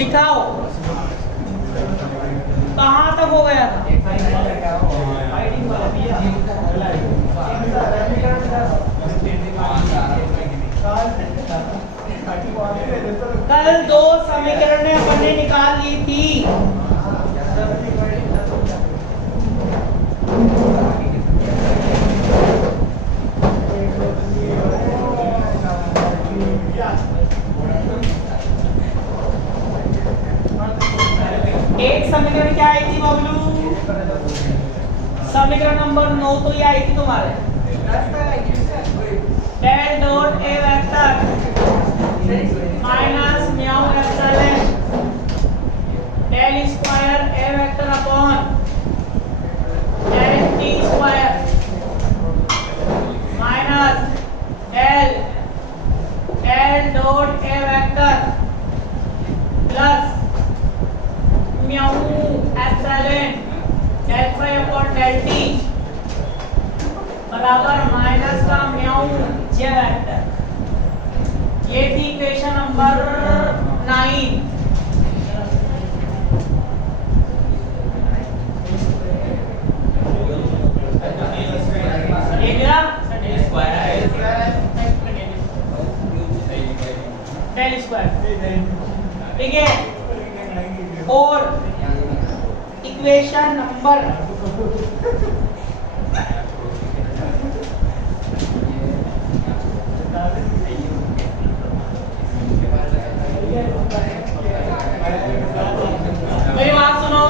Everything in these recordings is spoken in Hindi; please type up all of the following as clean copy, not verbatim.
दिखाओ कहाँ तक हो गया था। कल दो समीकरणें अपन ने निकाल ली थी। एक समीकरण क्या आई थी बबलू? समीकरण नंबर 9 तो ये आई थी तुम्हारे। Del dot A vector minus mu epsilon del square A vector upon del T square minus del del dot A vector plus mu epsilon del phi upon del T बराबर माइनस का म्यू जे वेक्टर। ये थी इक्वेशन नंबर 9। ये मेरा डेल स्क्वायर, ठीक है। और इक्वेशन नंबर मेरी बात सुनो।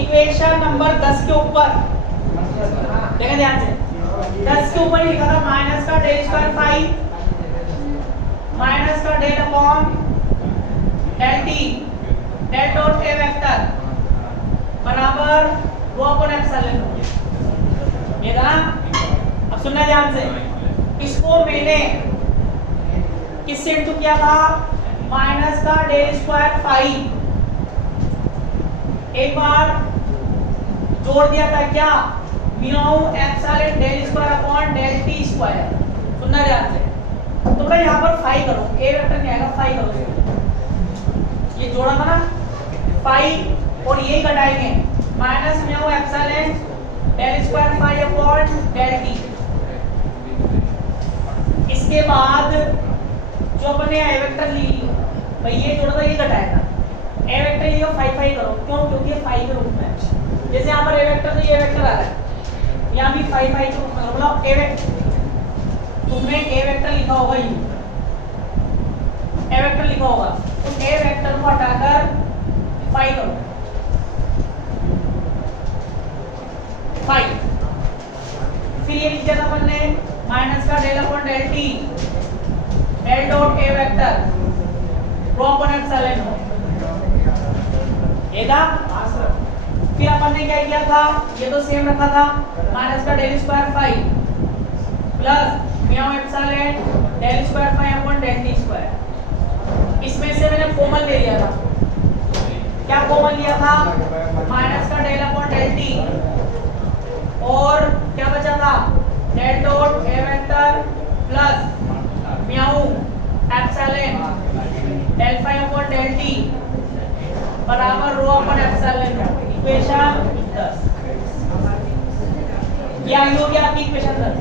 इक्वेशन नंबर 10 के ऊपर देखा ध्यान से। 10 के ऊपर लिखा था माइनस का डेल स्क्वायर फाई माइनस का del upon del T del dot A vector बराबर रो अपॉन एप्सिलॉन। ये था। अब सुनना ध्यान से। इसको मैंने किससे इंटू किया था? माइनस का डेल स्क्वायर फाई। एक बार जोड़ दिया था क्या? Mu epsilon del square upon del T square. सुनना ध्यान से। तो भाई यहाँ पर फाई करो, ए वेक्टर क्या आएगा? फाई करो। ये जोड़ा था ना फाई और ये घटाएंगे minus mu epsilon del square phi upon del T. इसके बाद जो अपने ए वेक्टर ली भाई ये जोड़ा था ये घटाया था। ए वेक्टर ये फाई फाई करो, क्यों? क्योंकि ये फाई के रूप में है। जैसे यहाँ पर ए वेक्टर तो ये वेक्टर आ रहा है, यहाँ भी फाई फाई के रूप में। मतलब ए वेक्टर तुमने ए वेक्टर लिखा होगा, यू ए वेक्टर लिखा होगा, तो ए वेक्टर को हटाकर फाई करो, फाई। फिर ये लिख दिया था अपन ने माइनस का del upon del T del dot A vector rho upon epsilon. ये था। फिर अपन ने क्या किया था? ये तो सेम रखा था माइनस का del square phi plus mu epsilon del square phi upon del T square. इसमें से मैंने कॉमन ले लिया था। क्या कॉमन लिया था? माइनस का डेल अपॉन डेल टी और क्या बचा था? Del dot A vector plus mu epsilon del phi upon del T बराबर रो अपॉन एप्सिलॉन। इक्वेशन 10। ये आई होगी आपकी इक्वेशन 10।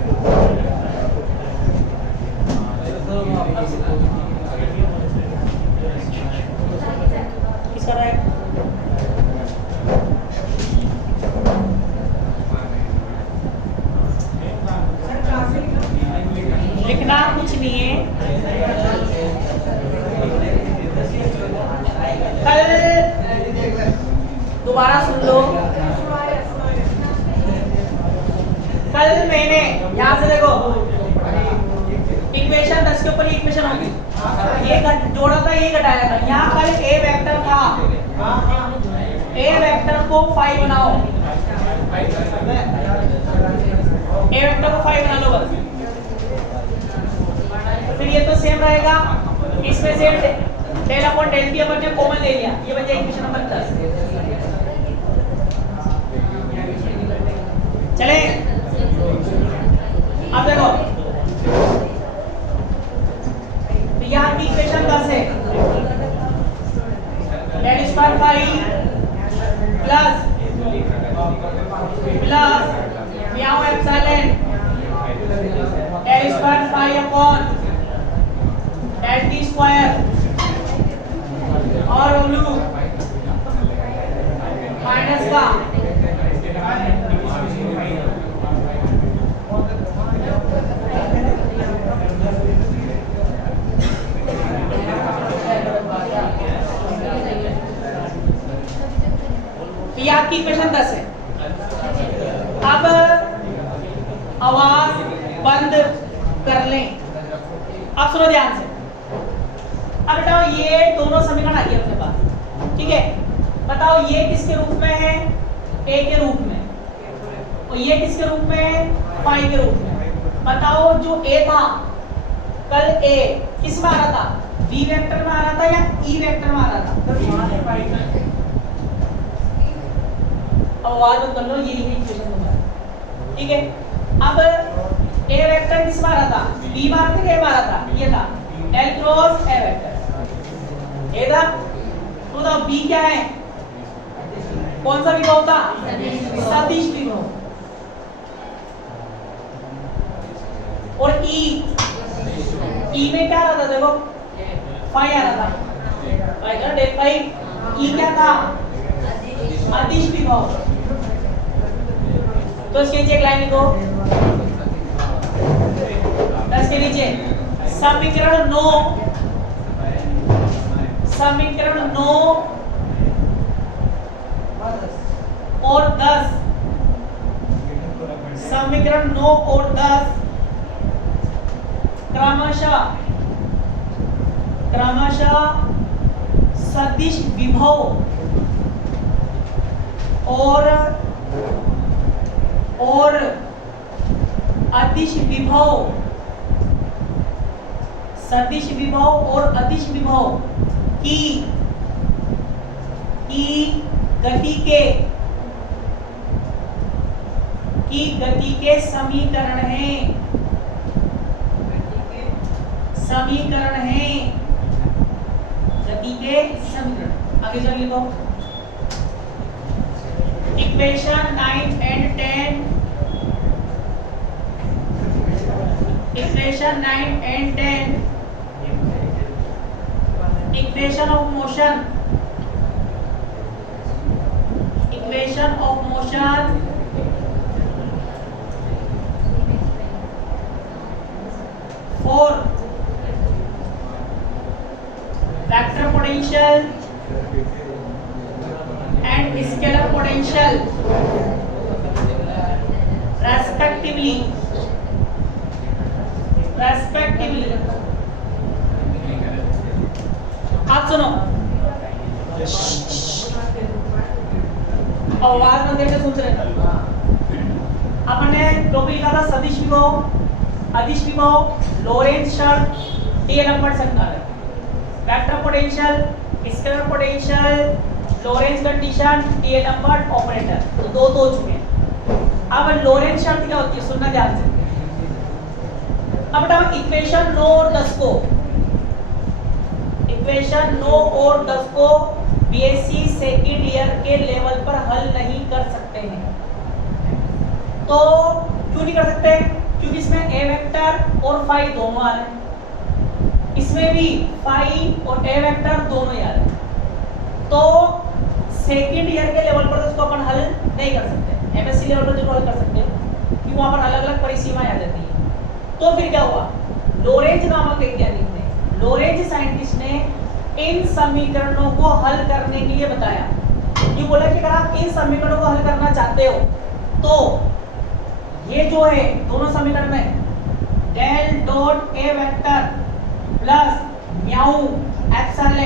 किसका रहा है? लिखना कुछ नहीं है। कल दोबारा सुन लो। कल मैंने यहाँ से देखो इक्वेशन 10 के ऊपर ये इक्वेशन होगी, ये जोड़ा था ये घटाया था। यहाँ पर ए वेक्टर था, ए वेक्टर को फाई बनाओ, ए वेक्टर को फाई बना लो बस। फिर ये तो सेम रहेगा। इसमें से डेल अपॉन डेल टी अपन ने कॉमन ले लिया, ये बन जाएगा इक्वेशन नंबर 10। चले अब देखो plus mu epsilon del square phi upon del T square और W माइनस का ये आपकी इक्वेशन 10 है। अब आवाज बंद कर लें। अब सुनो ध्यान से। अब बताओ ये दोनों समीकरण आ गए अपने पास, ठीक है। बताओ ये किसके रूप में है? ए के रूप में, और ये किसके रूप में है? फाई के रूप में। बताओ जो ए था कल, ए किस में आ रहा था? बी वेक्टर में आ रहा था या ई वेक्टर में आ रहा था? अब आवाज बंद कर लो, ये इक्वेशन होगा, ठीक है। अब ए वेक्टर किस में आ रहा था? बी में आ रहा था, ए में आ रहा था? ये था डेल क्रॉस ए वेक्टर, ए था। तो बताओ बी क्या है? कौन सा विभव था? सदिश विभव। और ई में क्या आ रहा था? देखो फाई आ रहा था, फाई का डेल फाई। ई क्या था? अदिश विभव। तो इसके नीचे एक लाइन लिखो, 10 के नीचे समीकरण 9 और 10, समीकरण 9 और 10 क्रमशः सदिश विभव और अदिश विभव, सदिश विभव और अदिश विभव की गति के समीकरण हैं, गति के समीकरण। आगे चल लिखो equation 9 and 10, equation 9 and 10, equation of motion, for vector potential and scalar potential respectively। आप सुनो, आवाज में देख के सुन रहे। अपने टॉपिक लिखा था सदिश विभव, अदिश विभव, लोरेंट्ज शर्त, डीएलएम्बर्ट समीकरण, vector potential, scalar potential, Lorentz condition, d'Alembert operator. तो दो हो चुके हैं। अब लोरेंट्ज शर्त क्या होती है? सुनना ध्यान से। अब बताओ इक्वेशन 9 और 10 को, इक्वेशन 9 और 10 को बीएससी सेकंड ईयर के लेवल पर हल नहीं कर सकते हैं। तो क्यों नहीं कर सकते? क्योंकि इसमें ए वेक्टर और फाई दोनों आ रहे हैं, इसमें भी फाई और ए वेक्टर दोनों ही आ रहे हैं। तो सेकंड ईयर के लेवल पर उसको अपन हल नहीं कर सकते। एमएससी लेवल पर जरूर हल कर सकते हैं, क्योंकि वहां पर अलग अलग परिसीमाएं आ जाती हैं। तो फिर क्या हुआ? लोरेंज नामक वैज्ञानिक ने, लोरेंज साइंटिस्ट ने इन समीकरणों को हल करने के लिए बताया। ये बोला कि अगर आप इन समीकरणों को हल करना चाहते हो तो ये जो है दोनों समीकरण में del dot A vector plus mu epsilon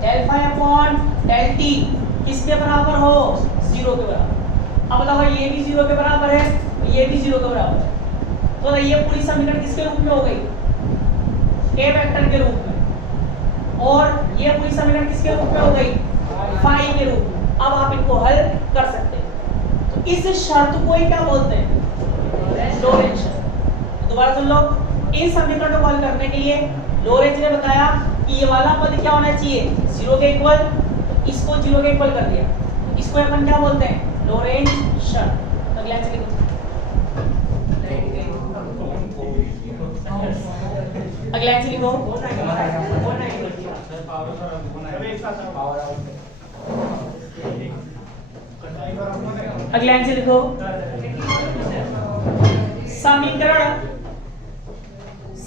del phi upon del t किसके बराबर हो? 0 के बराबर। अब बताओ ये भी 0 के बराबर है, ये भी 0 के बराबर है। तो ये पूरी समीकरण किसके रूप में हो गई? ए वेक्टर के रूप में। और ये पूरी समीकरण किसके रूप में हो गई? फाई के रूप में। अब आप इनको हल कर सकते हैं। तो इस शर्त को ही क्या बोलते हैं? लोरेंज शर्त। दोबारा सुन लो, इन समीकरणों को हल करने के लिए लोरेंज ने बताया कि ये वाला पद क्या होना चाहिए? 0 के इक्वल। तो इसको 0 के इक्वल कर दिया, इसको अपन क्या बोलते हैं? लोरेंज शर्त। अगला आंसर लिखो। अगला आंसर लिखो। अगला आंसर लिखो।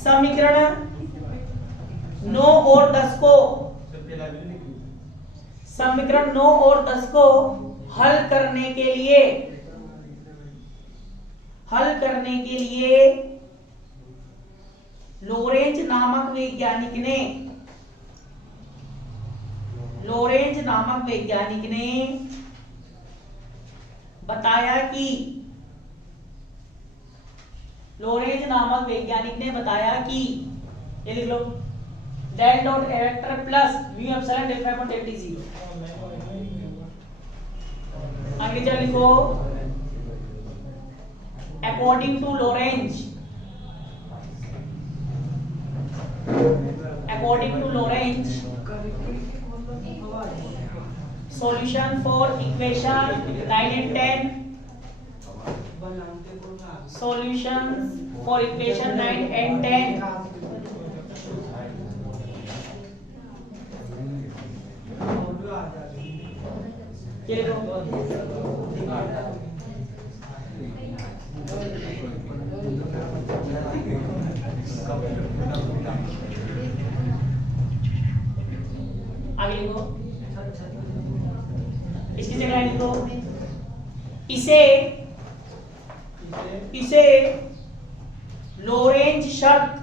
समीकरण 9 और 10 को समीकरण 9 और 10 को हल करने के लिए लोरेंज नामक वैज्ञानिक ने बताया कि ये लिख लो, del dot A vector plus mu epsilon del phi upon del t 0। आगे चल लिखो, according to Lorentz solution for equation 9 and 10, solutions for equation 9 and 10, ये लो आगे लिखो, इसकी जगह लिखो, इसे लोरेंज शर्त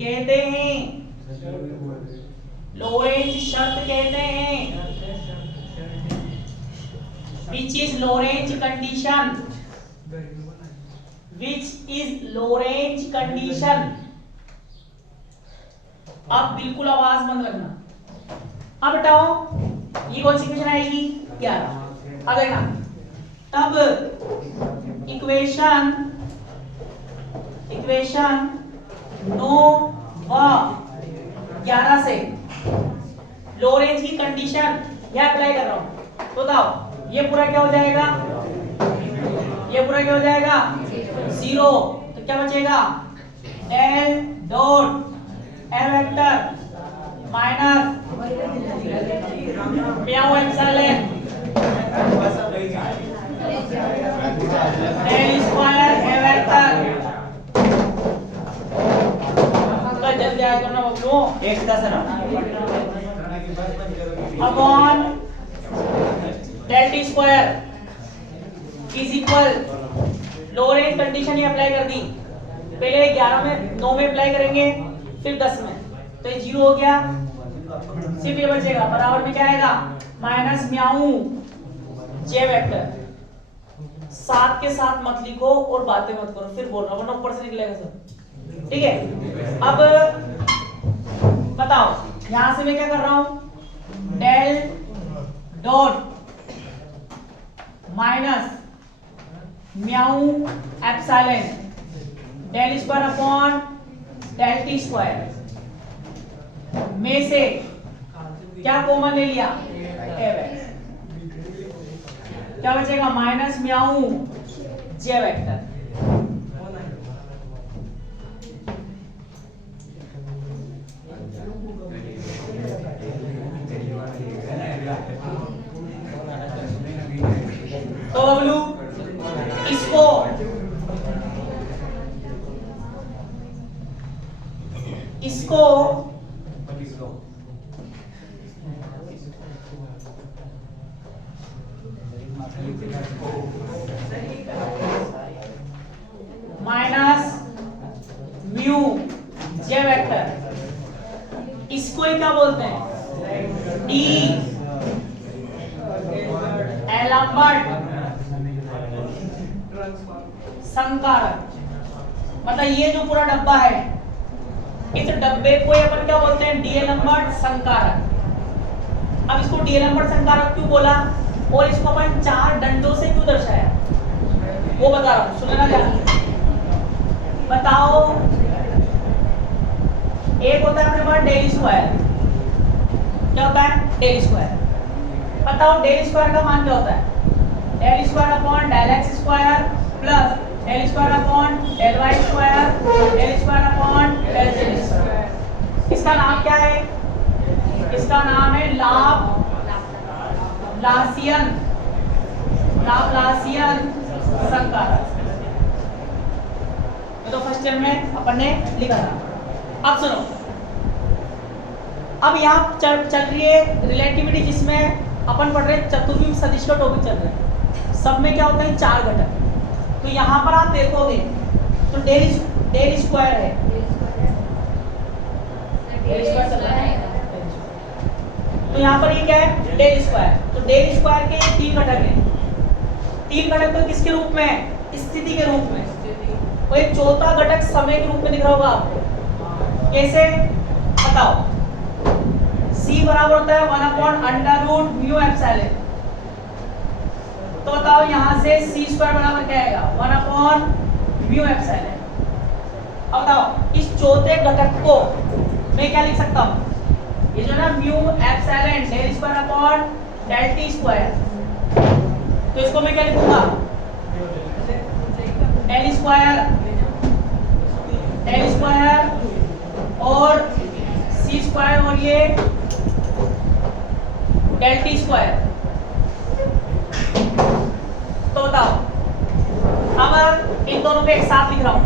कहते हैं। Which is Lorentz condition। अब बिल्कुल आवाज बंद रखना। अब बताओ ये कौन सी इक्वेशन आएगी? 11। अब देखना, तब इक्वेशन 9 व 11 से लोरेंज की कंडीशन यह अप्लाई कर रहा हूं, तो बताओ ये पूरा क्या हो जाएगा? 0। तो क्या बचेगा? del dot A vector minus mu epsilon del square A vector। जल्दी आया करना बबलू, एक दस ना upon del t square is equal, Lorentz condition he apply कर दी। पहले 11 में 9 में अप्लाई करेंगे, फिर 10 में, तो ये 0 हो गया। सिर्फ ये बचेगा, बराबर में क्या आएगा? माइनस म्याऊ जे वेक्टर। साथ के साथ मत लिखो और बातें मत करो, फिर बोलना वरना ऊपर से निकलेगा सब। ठीक है, अब बताओ यहां से मैं क्या कर रहा हूं? del dot minus mu epsilon del square upon del t square में से क्या कॉमन ले लिया? क्या बचेगा? माइनस म्याऊ जे वेक्टर। तो बबलू इसको माइनस म्यू जे वेक्टर, इसको ही क्या बोलते हैं? डी एलम्बर्ट संकारक। मतलब ये जो पूरा डब्बा है, इस डब्बे को अपन क्या बोलते हैं? डी एलम्बर्ट संकारक। अब इसको डी एलम्बर्ट संकारक क्यों बोला और इसको अपन 4 डंडों से क्यों दर्शाया, वो बता रहा हूं, सुनना ध्यान। बताओ, एक होता है अपने पास del स्क्वायर, क्या होता है डेल स्क्वायर। बताओ डेल स्क्वायर का मान क्या होता है, del square upon del x square plus del square upon del Y square del square upon del Z square. इसका नाम क्या है, इसका नाम है लाप्लासियन संकारक। तो फर्स्ट टर्म में अपन ने लिखा था। अब सुनो, अब यहाँ चल रही है रिलेटिविटी, जिसमें अपन पढ़ रहे हैं चतुर्विम सदिश का टॉपिक चल रहा है। सब में क्या होता है चार घटक, तो यहाँ पर आप देखोगे तो डेल स्क्वायर है, डेल स्क्वायर चल रहा है, तो यहाँ पर ये क्या है डेल स्क्वायर। तो डेल स्क्वायर के तीन घटक हैं, तीन घटक तो किसके रूप में है, स्थिति के रूप में, और एक चौथा घटक समय के रूप में दिख रहा होगा आपको। कैसे बताओ, c बराबर होता है 1/√μ/। तो बताओ यहाँ से c² बराबर क्या आएगा 1/μ/। अब बताओ इस चौथे घटक को मैं क्या लिख सकता हूँ, ये जो है ना μ/, del square upon del t square, तो इसको मैं क्या लिखूंगा डेल स्क्वायर और c² और ये डेल t स्क्वायर। तो बताओ अब इन दोनों को एक साथ लिख रहा हूं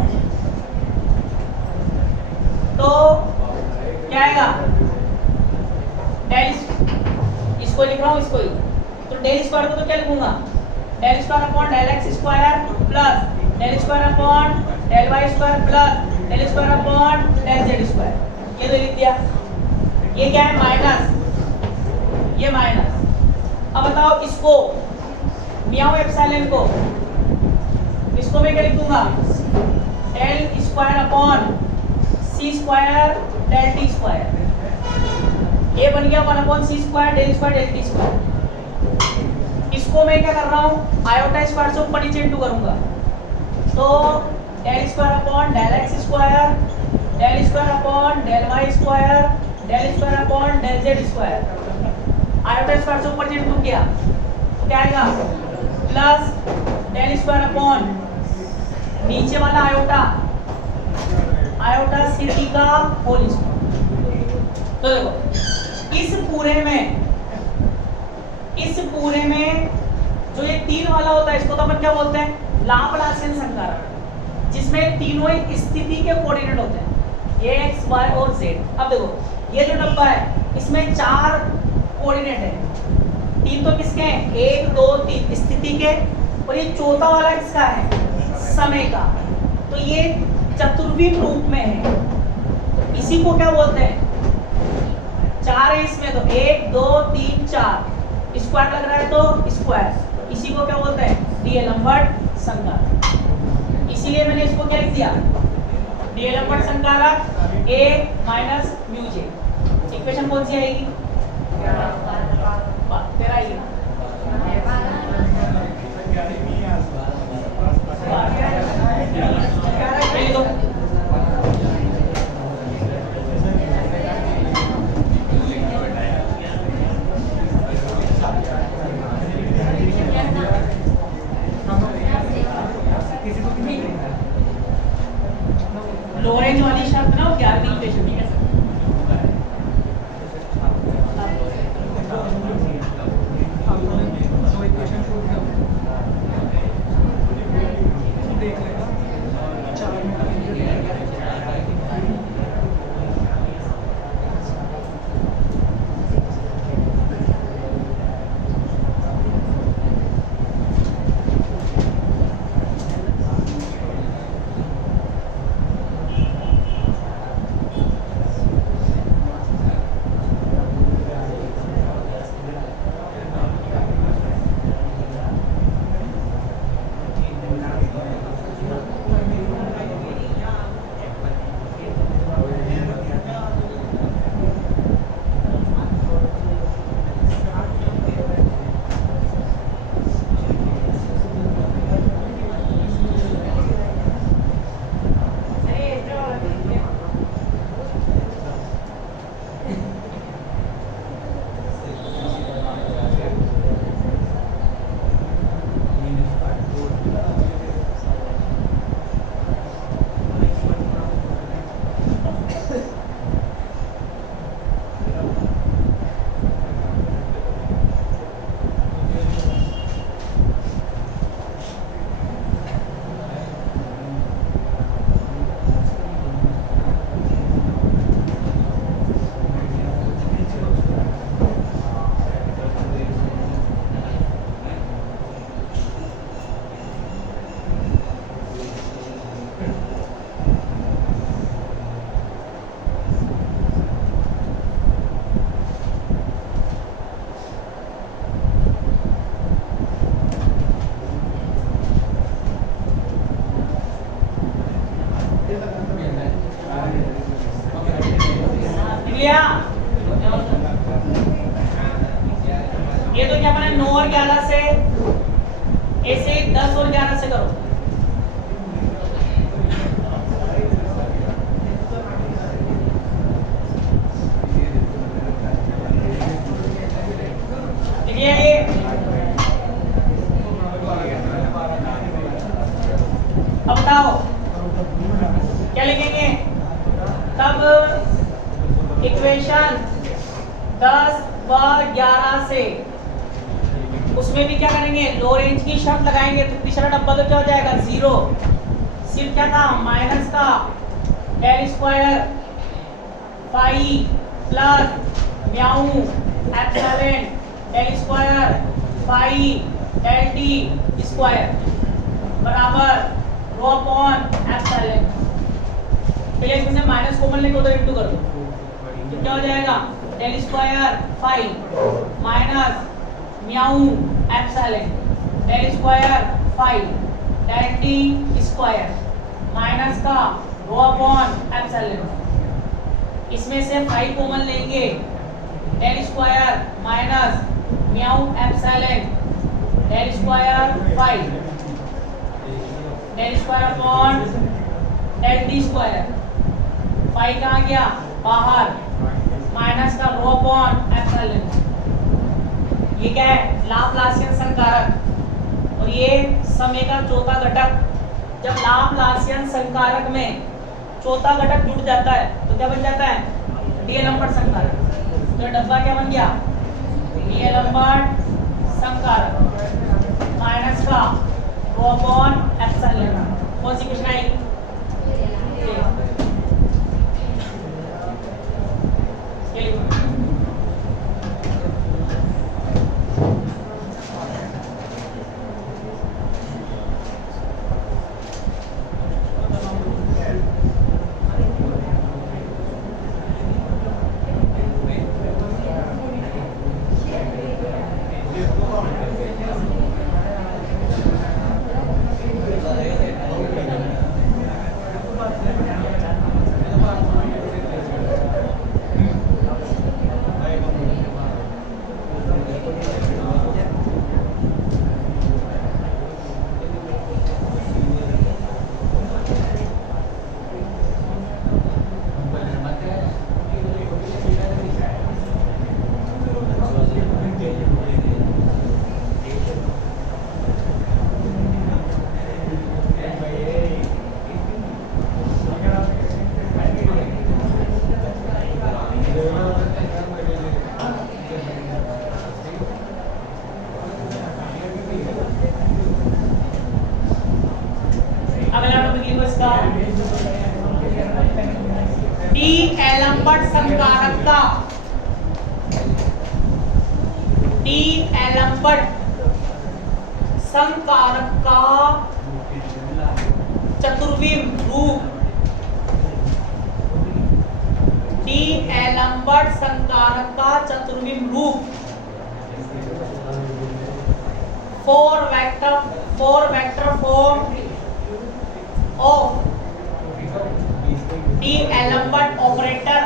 तो क्या आएगा, डेल इसको लिख रहा हूं इसको ही, तो डेल स्क्वायर को तो क्या लिखूंगा del square upon del x square plus del square upon del Y square plus del square upon del Z square. ये तो लिख दिया। ये क्या है माइनस, ये माइनस। अब बताओ इसको मियाओ एप्सिलॉन को, इसको मैं क्या लिखूंगा डेल स्क्वायर अपॉन सी स्क्वायर डेल टी स्क्वायर। ये बन गया 1/c² del square del T square. इसको मैं क्या कर रहा हूँ आयोटा स्क्वायर से ऊपर नीचे इंटू करूंगा, तो del square upon del x square del square upon del Y square del square upon del Z square. Iota square से ऊपर इंटू किया तो क्या आएगा प्लस डेल स्क्वायर अपॉन नीचे वाला आयोटा सी का होल स्क्वायर। तो देखो इस पूरे में जो ये तीन वाला होता है इसको तो अपन क्या बोलते हैं लाप्लासियन संकारक, जिसमें तीनों ही स्थिति के कोऑर्डिनेट होते हैं x, y और z। अब देखो ये जो डब्बा है इसमें चार कोऑर्डिनेट है, तीन तो किसके हैं 1 2 3 स्थिति के, और ये चौथा वाला किसका है समय का। तो ये चतुर्विम रूप में है, इसी को क्या बोलते हैं चार है इसमें, तो 1 2 3 4 स्क्वायर लग रहा है तो स्क्वायर, इसी को क्या बोलते हैं डीएल लंबट संकारक। इसीलिए मैंने इसको क्या लिख दिया डीएल लंबट संकारक a minus mu J. Equation कौन सी आएगी तेरा आएगी ना, लोरेंज वाली शर्त ना 11वीं इक्वेशन ठीक है। ये तो क्या बना 9 और 11 से, ऐसे 10 और 11 से करो। ये अब बताओ क्या लिखेंगे तब इक्वेशन 10 व 11 से, उसमें भी क्या करेंगे लो रेंज की शर्त लगाएंगे। तो तीसरा डब्बा तो क्या हो जाएगा 0, सिर्फ क्या था माइनस का del square phi plus mu epsilon del square phi del T square बराबर रो अपॉन एप्सिलॉन। पहले इसमें माइनस कॉमन लेके उधर इंटू कर दो तो क्या हो जाएगा del square phi minus mu epsilon del square phi del T square minus का रो अपॉन एप्सिलॉन। इसमें से फाई कॉमन लेंगे del square minus mu epsilon del square phi del square upon del T square. Phi कहाँ गया बाहर, माइनस का रो अपॉन एप्सिलॉन। ये क्या है लाप्लासियन संकारक, और ये समय का चौथा घटक। जब लाप्लासियन संकारक में चौथा घटक जुड़ जाता है तो क्या बन जाता है डीएलएम्बर्ट संकारक। तो डब्बा क्या बन गया डीएलएम्बर्ट संकारक माइनस का रो अपॉन एप्सिलॉन। कौन सी क्वेश्चन आएगी डीएलएम्बर्ट संकारक का डीएलएम्बर्ट संकारक का चतुर्विम रूप। डीएलएम्बर्ट संकारक का चतुर्विम रूप 4 vector form of D'Alembert operator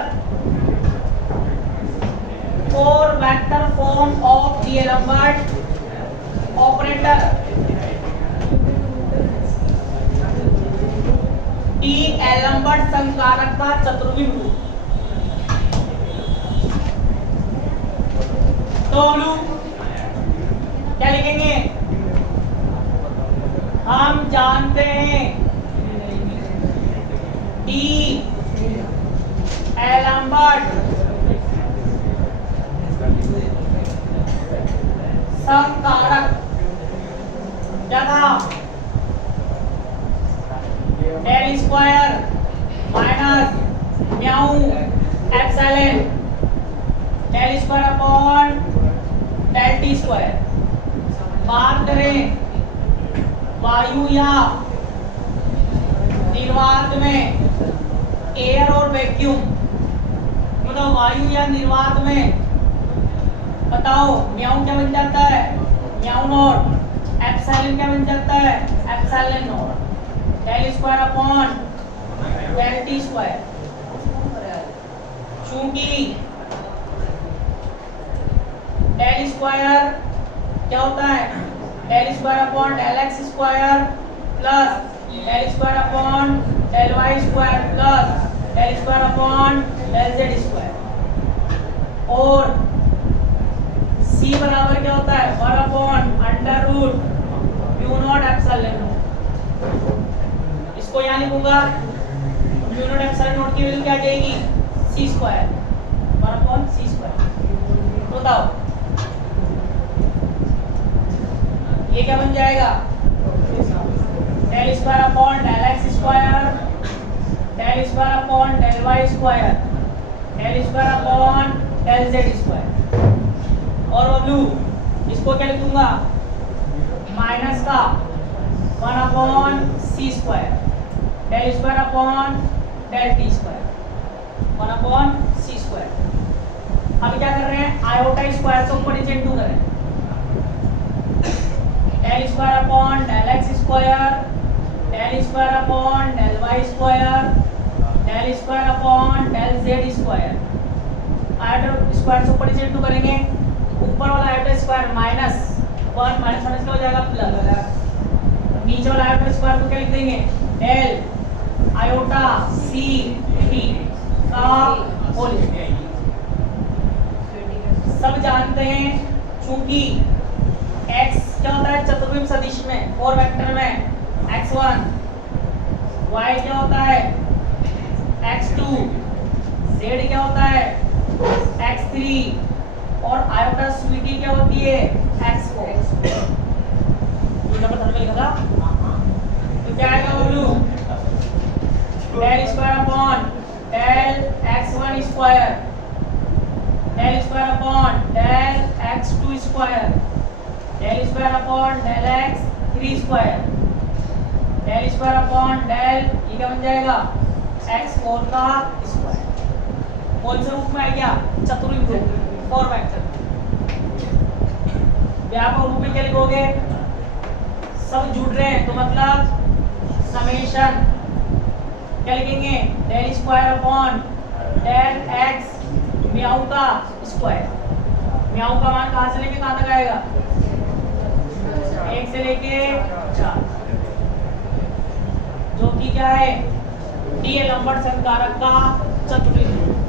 4 vector form of D'Alembert operator D'Alembert संकारक का चतुर्विम रूप। तो हम लोग क्या लिखेंगे, हम जानते हैं डीएलएम्बर्ट संकारक क्या था del square minus mu epsilon del square upon del T square. बात करें वायु या निर्वात में एयर और वैक्यूम, मतलब वायु या निर्वात में बताओ म्याऊ क्या बन जाता है म्याऊ नॉट, एप्सिलॉन क्या बन जाता है epsilon naught, del square upon del T square. चूंकि डेल डेल स्क्वायर क्या होता है, del square upon del x square plus del square upon del Y square plus del square upon del Z square. और c बराबर क्या होता है, 1 upon under root mu naught epsilon naught. इसको यहाँ लिखूंगा, म्यू नॉट एप्सिलॉन नॉट की वैल्यू क्या आ जाएगी, c square, 1 upon c square. बताओ ये क्या बन जाएगा, del square upon del x square del square upon del Y square del square upon del Z square. और ब्लू इसको क्या लिखूंगा, माइनस का 1 अपॉन सी square del square upon del T square 1 upon सी स्क्वायर। अब क्या कर रहे हैं, आयोटा स्क्वायर से ऊपर नीचे इंटू करें, del square upon del x square del square upon del Y square del square upon del Z square. Iota square से ऊपर नीचे इंटू करेंगे, ऊपर वाला आयोटा स्क्वायर माइनस 1 माइनस 1 क्या हो जाएगा प्लस, नीचे वाला आयोटा स्क्वायर को क्या लिख देंगे, डेल आयोटा सी टी का होल स्क्वायर। सब जानते हैं चूंकि x क्या होता है चतुर्विम सदिश में, 4 वेक्टर में x1, y क्या होता है x2, z क्या होता है x3 और आयोटा स्वीटी क्या होती है x4। ये नंबर थर्ड में लिखा था, तो क्या आएगा बोलू, del square upon del x1 square del square upon del x2 square del square upon del x3 square del square upon del, ये क्या बन जाएगा x4 का स्क्वायर। कौन से रूप में है क्या, चतुर्विम रूप, 4 वेक्टर। व्यापक रूप में क्या लिखोगे, सब जुड़ रहे हैं तो मतलब समेशन क्या लिखेंगे, del square upon del x mu का स्क्वायर। म्याऊ का मान कहां से लेके कहां तक आएगा, 1 से लेके 4, जो कि क्या है डी लंबवत संकारक का चतुर्विम रूप।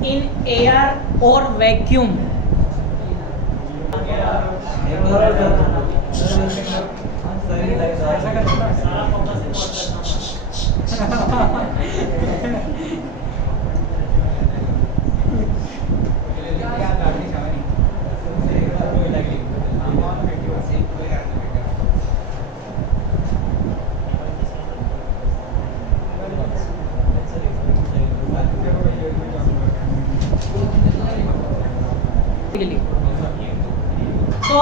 In air or vacuum, तो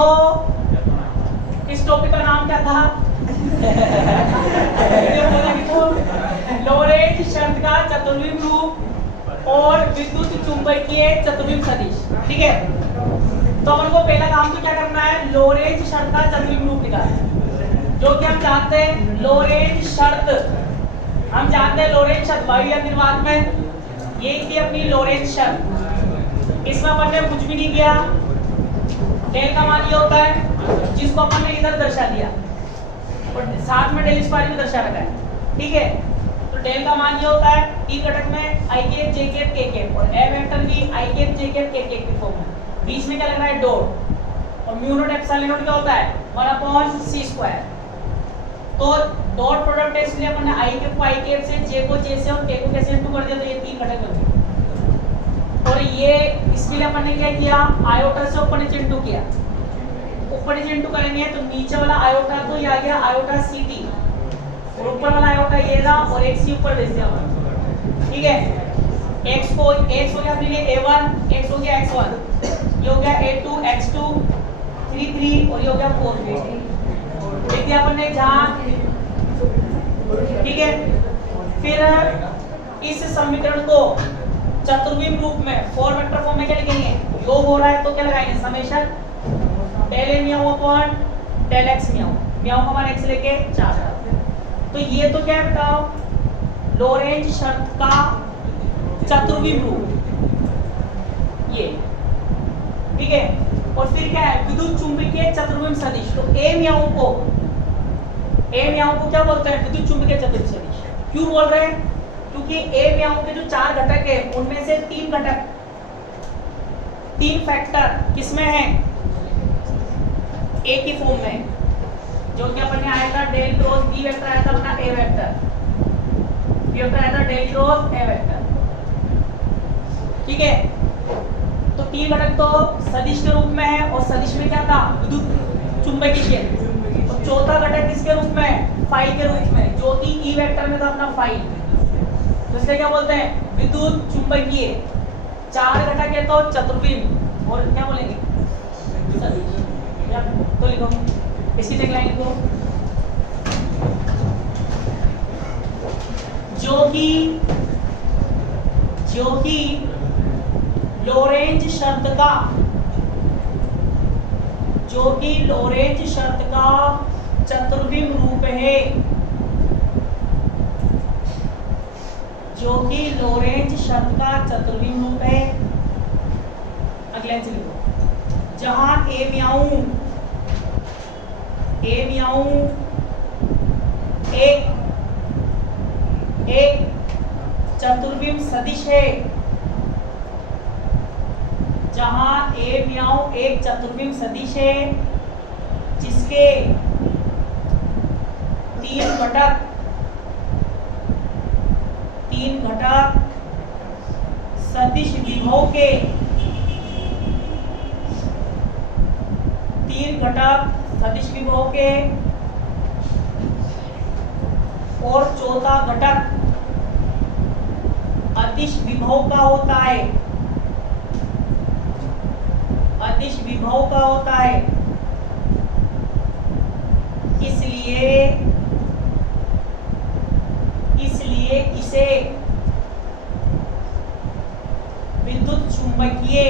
इस टॉपिक का नाम क्या था लोरेंज शर्त का चतुर्विम रूप और विद्युत चुंबकीय चतुर्विम सदिश। ठीक है, तो अपन को पहला काम तो क्या करना है, लोरेंज शर्त का चतुर्विम रूप निकालना, जो कि हम जानते हैं लोरेंज शर्त, हम जानते हैं लोरेंज शर्त वायु निर्वात में ये थी अपनी लोरेंज शर्त। इसमें अपन ने कुछ भी नहीं किया, डेल का मान ये होता है जिसको अपन ने इधर दर्शा दिया और साथ में डेल स्क्वायर भी दर्शा रखा है। ठीक है, तो डेल का मान ये होता है तीन घटक में आई कैप जे कैप के कैप और ए वेक्टर भी आई कैप जे कैप के कैप की फॉर्म में। बीच में क्या लग रहा है डॉट और म्यू नॉट एप्सिलॉन नॉट क्या होता है 1/c²। तो डॉट प्रोडक्ट है इसलिए अपन ने आई कैप को आई कैप से जे को जे से और के को कैसे इनटू कर दिया तो ये तीन घटक बन गए। और ये इसके लिए अपन ने क्या किया आयोटा से ऊपर नीचे इनटू किया। ऊपर नीचे इनटू करेंगे तो नीचे वाला आयोटा तो ये आ गया आयोटा सीटी और ऊपर वाला आयोटा ये रहा और एक सी ऊपर भेज दिया। ठीक है x को x हो गया अपने लिए a1 x हो गया x1 ये हो गया a2 x2 3 और ये हो गया 4 लिख दिया अपन ने जहां। ठीक है फिर इस समीकरण को चतुर्विम रूप में फोर वेक्टर फॉर्म में क्या लिखेंगे योग हो रहा है तो क्या लगाएंगे summation del a mu upon del x mu. म्याऊ का मान x लेके 4। तो ये तो क्या है बताओ लोरेंज शर्त का चतुर्विम रूप ये। ठीक है और फिर क्या है विद्युत चुंबकीय चतुर्विम सदिश। तो a म्याऊ को क्या बोलते हैं विद्युत चुंबकीय चतुर्विम सदिश। क्यों बोल रहे हैं क्योंकि a म्याऊ के जो चार घटक है उनमें से तीन फैक्टर किसमें है a की फॉर्म में जो कि अपन ने आया था डेल क्रॉस b वेक्टर आया था अपना a वेक्टर b वेक्टर आया था डेल क्रॉस a वेक्टर। ठीक है तो तीन घटक तो सदिश के रूप में है और सदिश में क्या था विद्युत चुंबकीय और चौथा घटक किसके रूप में फाई के रूप में जो कि e वेक्टर में था अपना फाई। तो इसलिए क्या बोलते हैं विद्युत चुंबकीय। चार घटक है तो चतुर्विम और क्या बोलेंगे सदिश। तो लिखो इसकी देख लाइन को जो कि लोरेंज शर्त का चतुर्विम रूप है। जो कि लोरेंज शर्त का चतुर्विम रूप है। अगले से लिखो जहां a म्याऊ एक चतुर्विम सदिश है। जहां a म्याऊ एक चतुर्विम सदिश है जिसके तीन घटक सदिश विभव के और चौथा घटक अदिश विभव का होता है। इसलिए इसे विद्युत चुंबकीय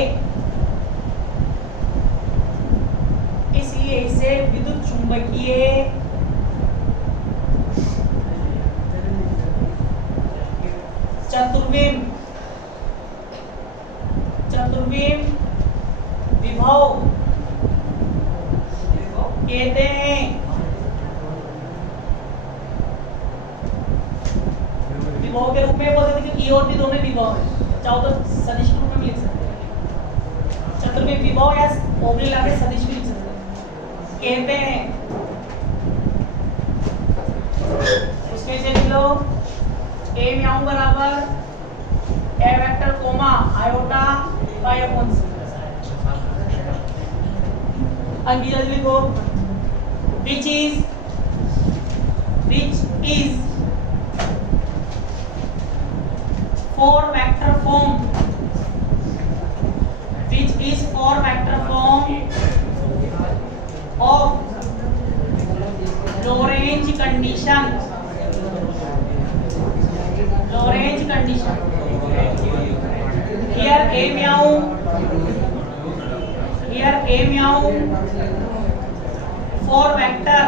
चतुर्विम विभव कहते हैं। विभव के रूप में बोलते थे कि e और b दोनों विभव है। चाहो तो सदिश के रूप में लिख सकते हैं चतुर्विम विभव या ओमनी लाके सदिश भी लिख सकते हैं कहते हैं। उसके से लिख लो a म्याऊ बराबर a vector comma iota pi upon c। अंकी जल्दी लिखो which is four vector form of Lorentz condition। Here a म्याऊ four vector।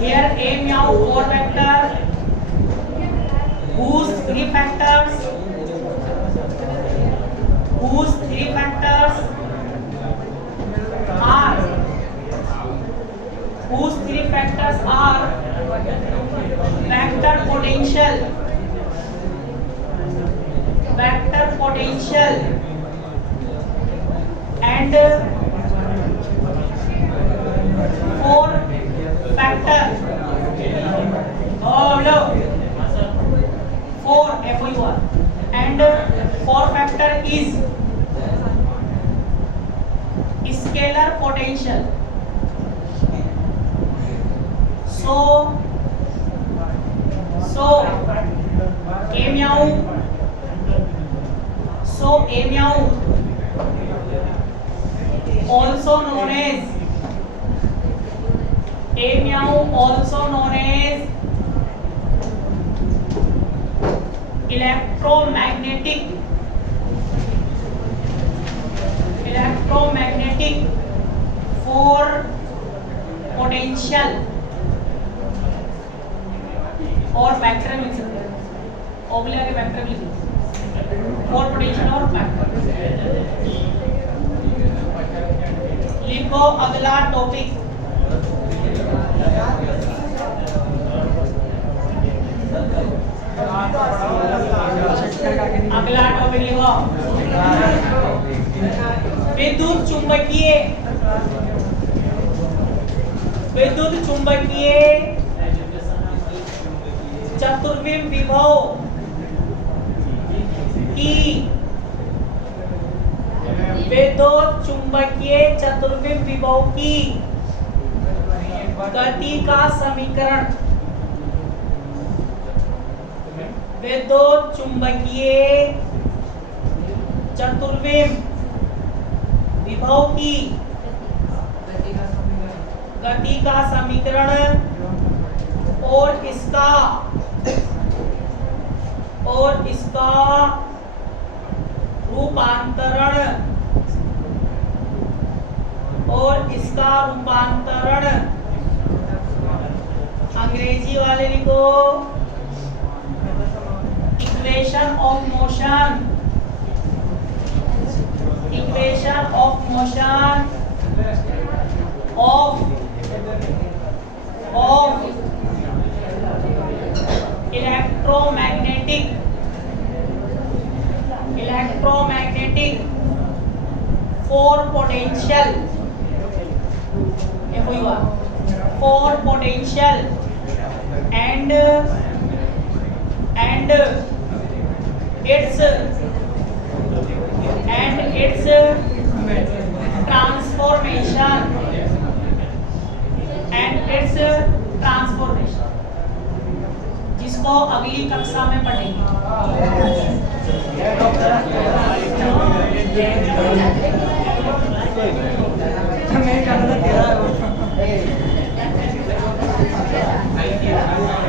Here a म्याऊ four vector whose three factors are vector potential and 4 factor and 4 factor is scalar potential. So A meow also known as electromagnetic for potential और वेक्टर मिल सकते हैं ओबले आगे वेक्टर लिख फॉर पोटेंशियल और वेक्टर लिखो अगला टॉपिक लिखो विद्युत चुंबकीय चतुर्विम विभव की विद्युत चुंबकीय चतुर्विम विभव की गति का समीकरण विद्युत चुंबकीय चतुर्विम विभव की गति का समीकरण और इसका रूपांतरण अंग्रेजी वाले लिखो equation of motion of electromagnetic for potential and its transformation जिसको अगली कक्षा में पढ़ेंगे।